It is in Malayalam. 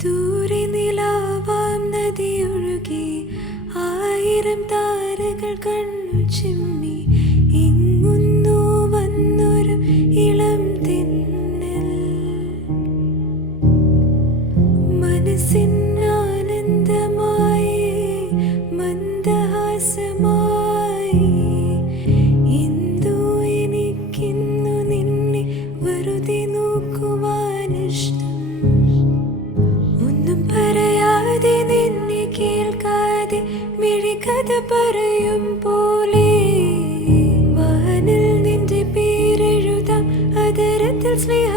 ദൂരെ നിലാവാം നദിയൊഴുകി ആയിരം താരകൾ കണ്ണു ചിമ്മി ഇങ്ങുന്നു വന്നൊരു ഇളം തെന്നൽ മനസ്സിൻ ആനന്ദമായി മന്ദഹാസമായി എന്തോ എനിക്കിന്നു നിന്നെ വെറുതെ നോക്കുവാനിഷ്ടം ഒന്നും പറയാതെ നിന്നെ കേൾക്കാതെ മിഴികഥ പറയും പോലെ വാനിൽ നിന്റെ പേരെഴുതാം അതരത്തിൽ സ്നേഹ